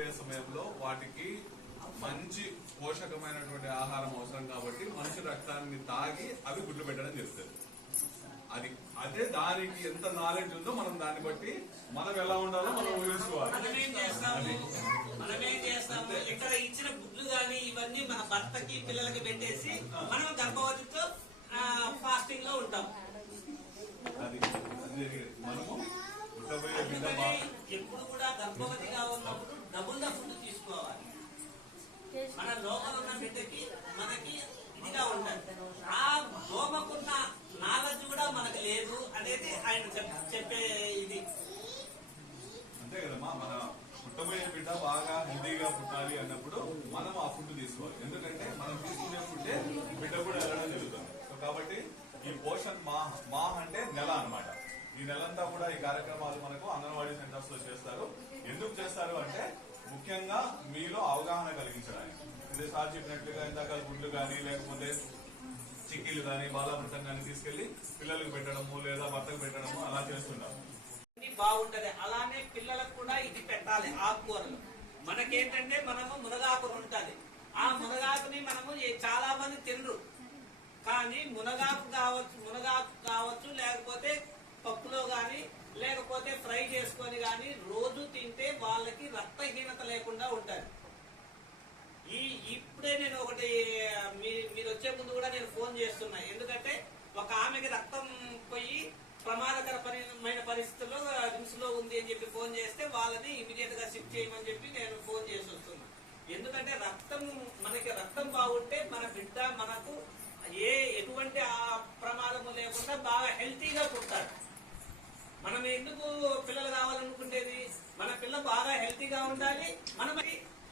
పుట్టే సమయంలో వాటికి మంచి పోషకమైనటువంటి ఆహారం అవసరం కాబట్టి మనిషి రక్తాన్ని తాగి అవి గుడ్లు పెట్టడం జరుగుతుంది. అదే దానికి ఎంత నాలెడ్జ్ ఉందో మనం దాన్ని బట్టి మనం ఎలా ఉండాలో మనం ఊహించుకోవాలి. మనమేం చేస్తాము ఇక్కడ ఇచ్చిన గుడ్లు గాని ఇవన్నీ మన భర్తకి పిల్లలకి పెట్టేసి మనం గర్భవతితో ఫాస్టింగ్ లో ఉంటాం. అది మనము ఎప్పుడు కూడా గర్భవతిగా ఉన్నప్పుడు డబుల్ ద ఫుడ్ తీసుకోవాలి. మన లోపల ఉన్న బిడ్డకి మనకి ఇదిగా ఉంటుంది. ఆ దోమకున్న నాలెడ్జ్ కూడా మనకు లేదు అనేది ఆయన చెప్పే ఇది అంతే కదమ్మా. మన పుట్టబోయే బిడ్డ బాగా హెల్దీగా పుట్టాలి అన్నప్పుడు మనం ఆ ఫుడ్ తీసుకోవాలి. ఎందుకంటే మనం తీసుకునే ఫుడ్డే బిడ్డ కూడా వెళ్ళడం జరుగుతుంది. సో కాబట్టి ఈ పోషణ్ మాహ్ అంటే నెల అన్నమాట. ఈ నెలంతా కూడా ఈ కార్యక్రమాలు మనకు అంగన్వాడీ సెంటర్స్ లో చేస్తారు. ఎందుకు చేస్తారు అంటే ముఖ్యంగా మీలో అవగాహన కలిగించడానికి. ఇది సార్ చెప్పినట్లుగా ఇందాక గుడ్లు కానీ లేకపోతే చిక్కీలు కానీ బాలామృతం కానీ తీసుకెళ్లి పిల్లలకు పెట్టడము లేదా భర్తకు పెట్టడము అలా చేస్తుంటారు. బాగుంటది. అలానే పిల్లలకు కూడా ఇది పెట్టాలి. ఆకుకూరలు మనకేంటంటే మనము మునగాకు ఉంటది. ఆ మునగాకుని మనము చాలా మంది తినరు. కానీ మునగాకు కావచ్చు లేకపోతే పప్పులో గాని లేకపోతే ఫ్రై చేసుకొని గాని రోజు తింటే వాళ్ళకి రక్తహీనత లేకుండా ఉంటది. ఇప్పుడే నేను ఒకటి మీరు వచ్చే ముందు కూడా నేను ఫోన్ చేస్తున్నా. ఎందుకంటే ఒక ఆమెకి రక్తం పోయి ప్రమాదకరమైన పరిస్థితుల్లో రిమ్స్ లో ఉంది అని చెప్పి ఫోన్ చేస్తే వాళ్ళని ఇమీడియట్ గా షిఫ్ట్ చేయమని చెప్పి నేను ఫోన్ చేసి వస్తున్నా. ఎందుకంటే మనకి రక్తం బాగుంటే మన బిడ్డ మనకు ఎటువంటి ప్రమాదము లేకుండా బాగా హెల్తీగా పుట్టాడు. మనం ఎందుకు పిల్లలు కావాలనుకుంటేది మన పిల్ల బాగా హెల్తీగా ఉండాలి.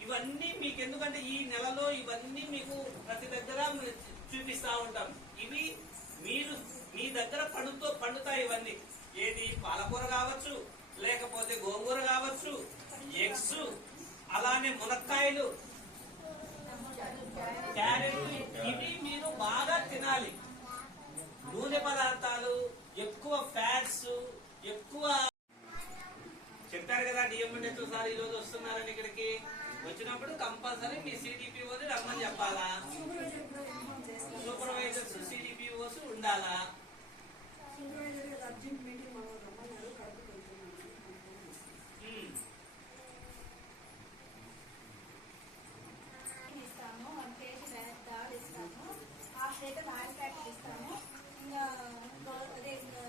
ఇవన్నీ మీకు ఎందుకంటే ఈ నెలలో ఇవన్నీ మీకు ప్రతి దగ్గర చూపిస్తా ఉంటాం. ఇవి మీరు మీ దగ్గర పండుతాయి. ఇవన్నీ ఏది పాలకూర కావచ్చు లేకపోతే గోంగూర కావచ్చు, ఎగ్స్, అలానే మునక్కాయలు, క్యారెట్, ఇవి మీరు బాగా తినాలి. నూనె పదార్థాలు, ఎక్కువ ఫ్యాట్స్, ఎక్కువ చెప్పారు కదా. డిఎంఎన్హెచ్ఓ సార్ ఈ రోజు వస్తున్నారని ఇక్కడికి వచ్చినప్పుడు కంపల్సరీ మీ సిడిపిఓని రమ్మని చెప్పాలా. సూపర్వైజర్స్ సిడిపిఓస్ ఉండాలా.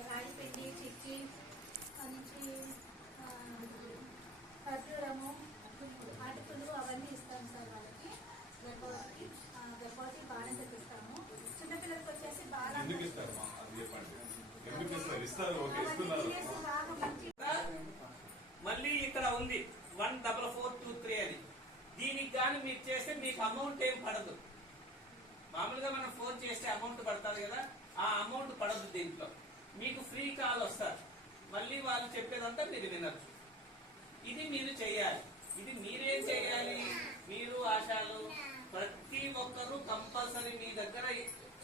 రాగి పిండి, చిక్కి నుంచి ఖర్జూరము, అటుకులు అవన్నీ ఇస్తాము సార్. వాళ్ళకి గర్భవతి బాణంతకి ఇస్తాము. చిన్నపిల్లలకి వచ్చేసి బాగా మళ్ళీ ఇక్కడ ఉంది 1443 అని. దీనికి కానీ మీరు చేస్తే మీకు అమౌంట్ ఏం పడదు. మామూలుగా మనం ఫోన్ చేస్తే అమౌంట్ పడతారు కదా, ఆ అమౌంట్ పడదు. దీంట్లో మీకు ఫ్రీ కాల్ వస్తారు. మళ్ళీ వాళ్ళు చెప్పేదంతా మీరు వినొచ్చు. ఇది మీరు చేయాలి. ఇది మీరేం చేయాలి, మీరు ఆశాలు ప్రతి ఒక్కరూ కంపల్సరీ మీ దగ్గర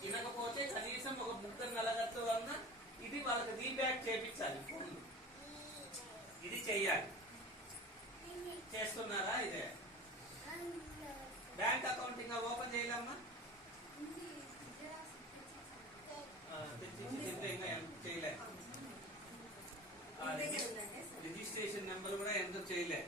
వినకపోతే కనీసం ఒక ముగ్గురు నలగత్తు అన్న ఇది వాళ్ళకి రీబ్యాక్ చేయించాలి. ఫోన్లు ఇది చెయ్యాలి. చేస్తున్నారా? ఇదే బ్యాంక్ అకౌంట్ ఇంకా ఓపెన్ చేయలేమ్మా. చేయలే. రిజిస్ట్రేషన్ నెంబర్ కూడా ఎంటర్ చేయలే.